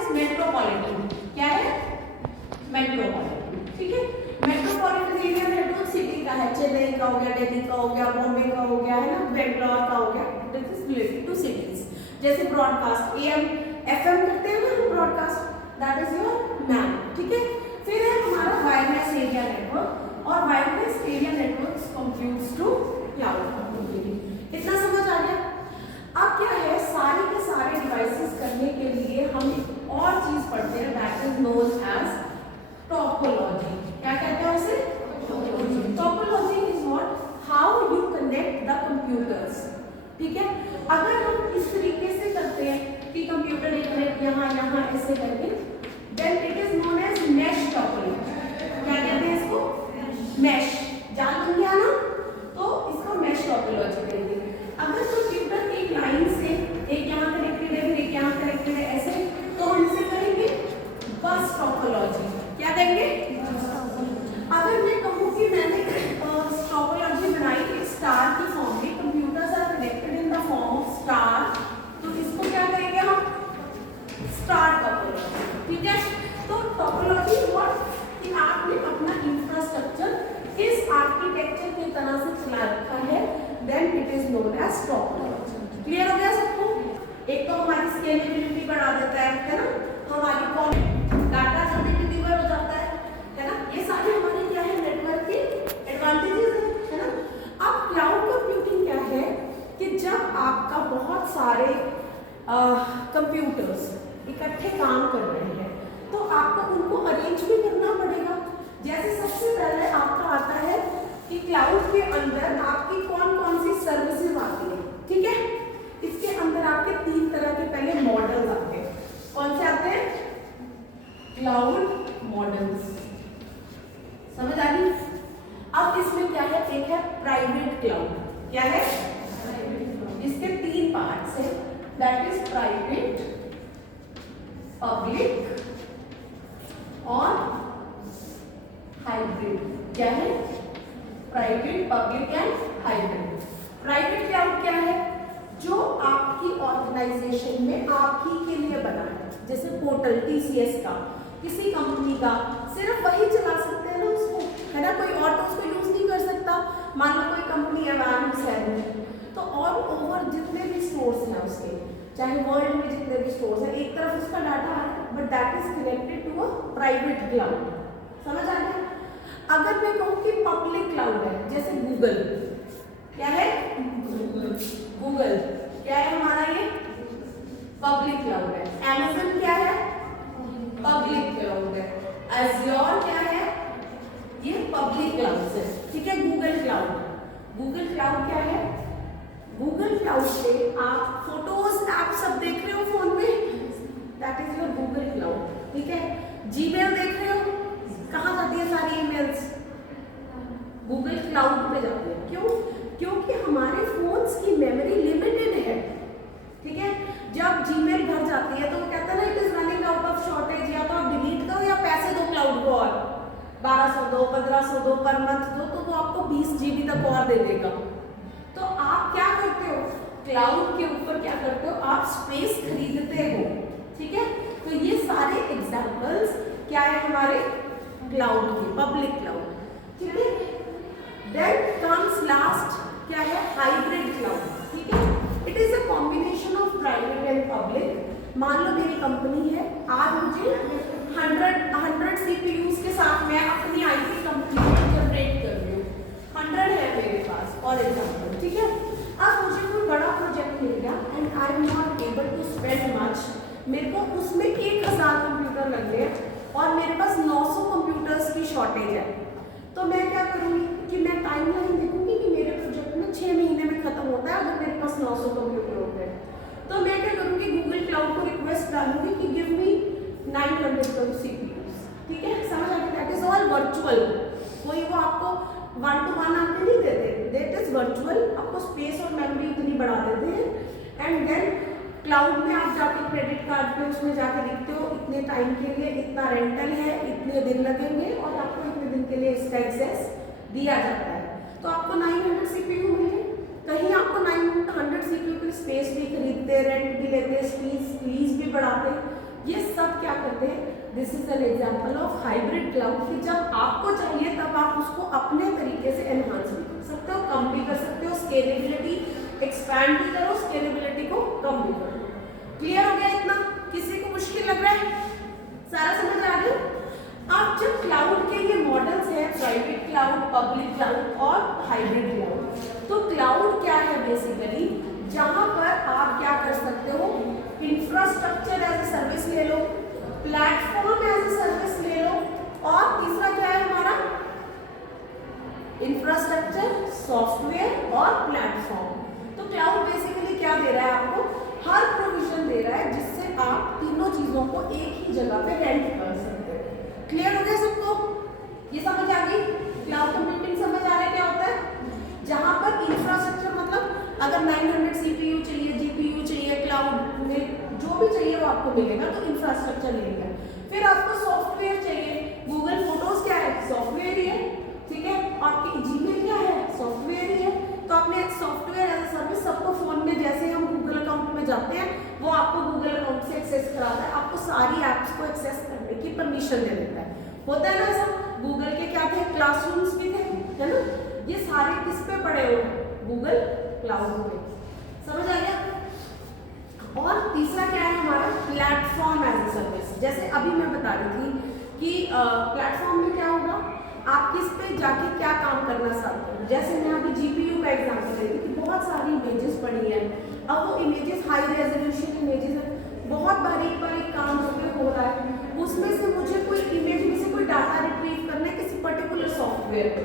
Is metropolitan. क्या है? Metropolitan. ठीक है, मेट्रोपॉलिटन एरिया नेटवर्क सिटी का है, चेन्नई का हो गया, दिल्ली का हो गया, बॉम्बे का हो गया, है ना, बेंगलोर का हो गया। This is related to cities. जैसे ब्रॉडकास्ट एएम एफएम करते हैं ना broadcast, that is your MAN. ठीक है, फिर है हमारा वायरलेस एरिया नेटवर्क, और wireless area networks computes to cloud computing. इतना समझ आ गया? अब क्या है, सारे के सारे डिवाइसेस करने के लिए हम एक और चीज पढ़ते हैं, that is known as topology. क्या कहते हैं उसे? Topology is what, how you connect the computers. ठीक है, अगर हम इस तरीके से करते हैं कि कंप्यूटर एक कनेक्ट यहाँ यहाँ ऐसे करके, then it is known as mesh topology. क्या कहते हैं इसको? मैश। जान बन गया ना, तो इसको मैश टोपोलॉजी कहेंगे। अगर कंप्यूटर एक लाइन से एक यहाँ कनेक्टेड है, फिर एक यहाँ कनेक्टेड है, ऐसे, तो हम इसे कहेंगे बस टोपोलॉजी। क्या कहेंगे? अगर मैं कहूँ कि मैंने टोपोलॉजी बनाई एक स्टार की फॉर्म में, computers are connected in the form of star, तो इसको क्या कहेंगे हम? Star topology. ठीक है, तो टोपोलॉजी व्हाट, कि आपने अपना इंफ्रास्ट्रक्चर इस आर्किटेक्चर की तरह से चला रखा है, then it is known as topology. Clear हो गया सबको? एक तो हमारी स्केलेबिलिटी बढ़ा देता है ना, हमारी डाटा जल्दी डिलीवर हो जाता है ना, ये सारे हमारे क्या है, नेटवर्क के एडवांटेजेस है ना। अब क्लाउड कंप्यूटिंग क्या है कि जब आपका बहुत सारे कंप्यूटर्स इकट्ठे काम कर रहे हैं, तो आपको उनको अरेंज भी करना पड़ेगा। जैसे सबसे पहले आपका आता है कि क्लाउड के अंदर आपकी कौन कौन सी सर्विसेज आती है। ठीक है, इसके अंदर आपके 3 तरह के पहले मॉडल्स आते हैं। कौन से आते हैं? Cloud models. समझ आ गई? अब इसमें क्या है, एक है प्राइवेट क्लाउड। क्या है? इसके 3 पार्ट्स है, दैट इज प्राइवेट, पब्लिक और हाइब्रिड। क्या है? Private, public and hybrid. Private cloud क्या है? जो आपकी ऑर्गेनाइजेशन में आप ही के लिए बना है, जैसे पोर्टल टीसीएस का, किसी कंपनी का, सिर्फ वही चला सकते हैं ना उसको, है ना, कोई और तो उसको यूज नहीं कर सकता। मान लो कोई कंपनी है वैन है, तो ऑल ओवर जितने भी स्टोर्स हैं उसके, चाहे वर्ल्ड में जितने भी स्टोर्स हैं, एक तरफ उसका डाटा है, but that is connected to a private cloud. समझ आ गया? अगर मैं कहूँ कि पब्लिक क्लाउड है, जैसे गूगल। क्या है? गूगल क्या है हमारा? ये पब्लिक क्लाउड है। Amazon क्या है? पब्लिक क्लाउड है। Azure क्या है? ये पब्लिक क्लाउड है। ठीक है, गूगल क्लाउड क्या है? गूगल क्लाउड से आप फोटोज ऐप सब देख रहे हो फोन में, that is your Google cloud. ठीक है, जीमेल देख रहे हो, कहाँ जाती है सारी ईमेल्स? गूगल क्लाउड पे जाती है। क्यों? क्योंकि हमारे फोन्स की मेमोरी लिमिटेड है। ठीक है, जब जीमेल भर जाती है तो वो कहता है ना, it is running out of shortage, या तो आप डिलीट करो या पैसे दो क्लाउड को, और 1200 दो, 1500 दो, पर मंथ दो, तो वो आपको 20 GB तक और दे देगा। तो आप क्या करते हो? क्लाउड के ऊपर क्या करते हो? आप स्पेस खरीदते हो। ठीक है, तो ये सारे एग्जाम्पल्स क्या है हमारे क्लाउड के, पब्लिक क्लाउड। ठीक है, देन कम्स लास्ट क्या है? Hybrid cloud. ठीक है, it is a combination of private and public. मान लो मेरी कंपनी है, आज मुझे 100 CPUs के साथ मैं अपनी IT कंपनी को जनरेट कर रही हूँ, 100 है मेरे पास फॉर एग्जाम्पल। ठीक है, अब मुझे कोई बड़ा प्रोजेक्ट मिल गया and I am not able to spend much, मेरे को उसमें 1000 कंप्यूटर लग गए और मेरे पास 900 कंप्यूटर्स की शॉर्टेज है। तो मैं क्या करूँगी कि मैं टाइमलाइन देखूंगी कि मेरे प्रोजेक्ट में 6 महीने में खत्म होता है अगर मेरे पास 900 कंप्यूटर होते हैं। तो मैं क्या करूँगी, गूगल क्लाउड को रिक्वेस्ट डालूंगी कि गिव मी 900 CPUs। ठीक है, समझ आ गया? That is all virtual. कोई वो आपको 1 to 1 आके नहीं देते, दैट इज वर्चुअल। आपको स्पेस और मेमोरी इतनी बढ़ा देते हैं एंड देन क्लाउड में आप जाके क्रेडिट कार्ड पे उसमें जाके लिखते हो इतने टाइम के लिए इतना रेंटल है, इतने दिन लगेंगे और आपको इतने दिन के लिए इसका एक्सेस दिया जाता है। तो आपको 900 CPU मिले। कहीं आपको 900 CPU की स्पेस भी खरीदते, रेंट भी लेते, लीज भी बढ़ाते, ये सब this is an example of hybrid cloud कि जब आपको चाहिए तब आप उसको अपने तरीके से एनहांस भी कर सकते हो, कम भी कर सकते हो, स्केलेबिलिटी एक्सपैंड भी करो, स्केलेबिलिटी को कम भी करो। क्लियर हो गया इतना? किसी को मुश्किल लग रहा है? सारा समझ आ गया? आप जब क्लाउड के ये मॉडल्स हैं, प्राइवेट क्लाउड, पब्लिक क्लाउड और हाइब्रिड क्लाउड, तो क्लाउड क्या है बेसिकली, जहां पर आप क्या कर सकते हो, इंफ्रास्ट्रक्चर एज ए सर्विस ले लो, प्लेटफॉर्म एज ए सर्विस ले लो, और तीसरा क्या है हमारा, इंफ्रास्ट्रक्चर, सॉफ्टवेयर और प्लेटफॉर्म। तो क्लाउड बेसिकली क्या दे रहा है आपको, हर प्रोविजन दे रहा है जिससे आप तीनों चीजों को एक ही जगह पे रेंट कर सकते हो। क्लियर हो गया सबको? ये समझ आ गई? क्लाउड कंप्यूटिंग समझ आ रहा है क्या होता है? जहां पर इंफ्रास्ट्रक्चर मतलब अगर 900 सीपीयू चाहिए, जीपीयू चाहिए, क्लाउड में जो भी चाहिए वो आपको मिलेगा, तो इंफ्रास्ट्रक्चर मिलेगा। फिर आपको सॉफ्टवेयर चाहिए, गूगल फोटोज क्या है, सॉफ्टवेयर ही है, ठीक है, आपकी जीमेल क्या है, सॉफ्टवेयर ही है। तो आपने सॉफ्टवेयर एज ए सर्विस सबको फोन में, जैसे हम गूगल अकाउंट में जाते हैं, वो आपको गूगल अकाउंट से एक्सेस कराता है, आपको सारी एप्स को एक्सेस करने की परमिशन दे देता है। होता है ना ऐसा? गूगल के क्या थे, क्लासरूम्स भी थे, है ना? ये सारे किस पे पड़े हुए, गूगल क्लाउड पे। समझ आ गया? और तीसरा क्या है हमारा, प्लेटफॉर्म एज ए सर्विस। जैसे अभी मैं बता रही थी कि प्लेटफॉर्म में क्या होगा, आप किस पे जाके क्या काम करना चाहते हो। जैसे मैं अभी जीपीयू का एग्जांपल दे रही थी कि बहुत सारी इमेजेस पड़ी हैं, अब वो इमेजेस हाई रेजोल्यूशन इमेजेस हैं, बहुत बारीक बारीक काम उसमें हो रहा है, उसमें से मुझे कोई इमेज में से कोई डाटा रिट्रीव करना है किसी पर्टिकुलर सॉफ्टवेयर पे,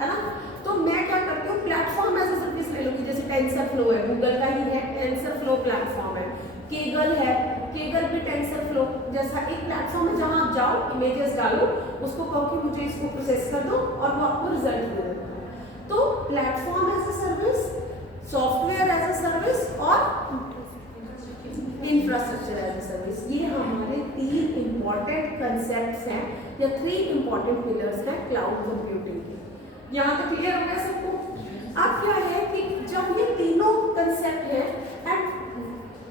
है ना? तो मैं क्या करती हूँ, प्लेटफॉर्म एज ए सर्विस ले लूँगी। जैसे टेंसर फ्लो है, गूगल का ही है, टेंसर फ्लो प्लेटफॉर्म है, केगल है, केगल भी टेंसर फ्लो जैसा एक प्लेटफॉर्म है, जहाँ आप जाओ, इमेजेस डालो, उसको कहो कि मुझे इसको प्रोसेस कर दो और वो आपको रिजल्ट दे देता है। तो platform as a service, software as a service और इंफ्रास्ट्रक्चर एज ए सर्विस, ये हमारे 3 इंपॉर्टेंट कंसेप्ट्स हैं या 3 इंपॉर्टेंट पिलर्स हैं क्लाउड कंप्यूटिंग के। यहाँ तक क्लियर हो गया सबको? अब क्या है कि जब ये तीनों कंसेप्ट हैं एंड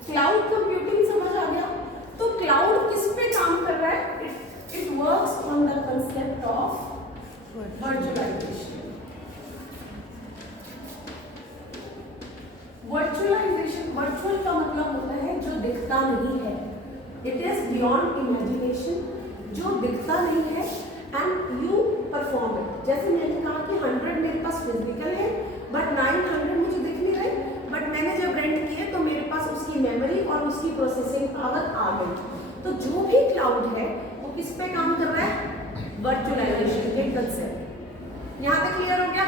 क्लाउड कंप्यूटिंग समझ आ गया, तो क्लाउड किस पे काम कर रहा है, it works on the concept of virtualization. Virtualization, virtual का मतलब होता है जो दिखता नहीं है, इट इज बियॉन्ड इमेजिनेशन, जो दिखता नहीं है, एंड यू परफॉर्म इट। जैसे मैंने कहा कि 100 मेरे पास फिजिकल है बट 900 मुझे दिख नहीं रहे, बट मैंने जब रेंट किए तो मेरे पास उसकी मेमोरी और उसकी प्रोसेसिंग पावर आ गई। तो जो भी क्लाउड है वो किस पे काम कर रहा है, वर्चुअलाइजेशन के कंसेप्ट। यहाँ तक क्लियर हो गया?